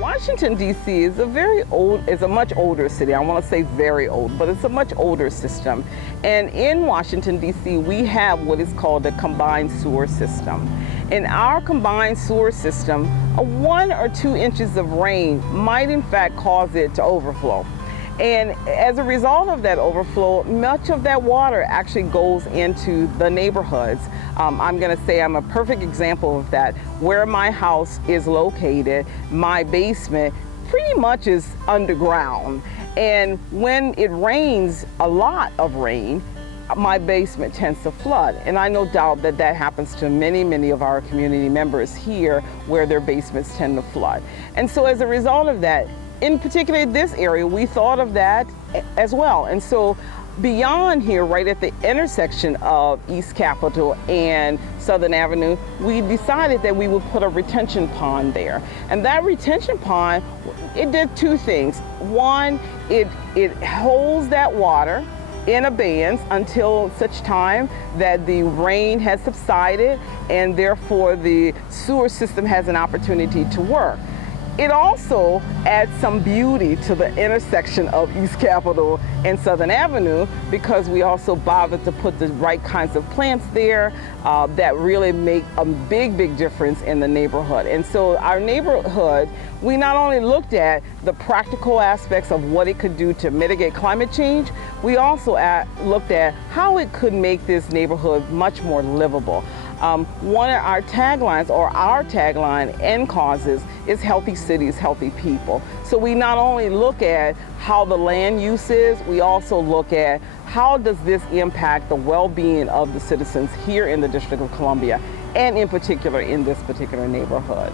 Washington, D.C. is a much older city. I want to say very old, but it's a much older system. And in Washington, D.C., we have what is called a combined sewer system. In our combined sewer system, 1 or 2 inches of rain might in fact cause it to overflow. And as a result of that overflow, much of that water actually goes into the neighborhoods. I'm going to say I'm a perfect example of that. Where my house is located, my basement pretty much is underground. And when it rains, a lot of rain, my basement tends to flood. And I no doubt that that happens to many, many of our community members here where their basements tend to flood. And so as a result of that, in particular this area, we thought of that as well. And so beyond here, right at the intersection of East Capitol and Southern Avenue, we decided that we would put a retention pond there. And that retention pond, it did 2 things. One, it holds that water in abeyance until such time that the rain has subsided and therefore the sewer system has an opportunity to work. It also adds some beauty to the intersection of East Capitol and Southern Avenue because we also bothered to put the right kinds of plants there that really make a big, big difference in the neighborhood. And so our neighborhood, we not only looked at the practical aspects of what it could do to mitigate climate change, we also looked at how it could make this neighborhood much more livable. One of our taglines, or our tagline and causes, is healthy cities, healthy people. So we not only look at how the land use is, we also look at how does this impact the well-being of the citizens here in the District of Columbia, and in particular in this particular neighborhood.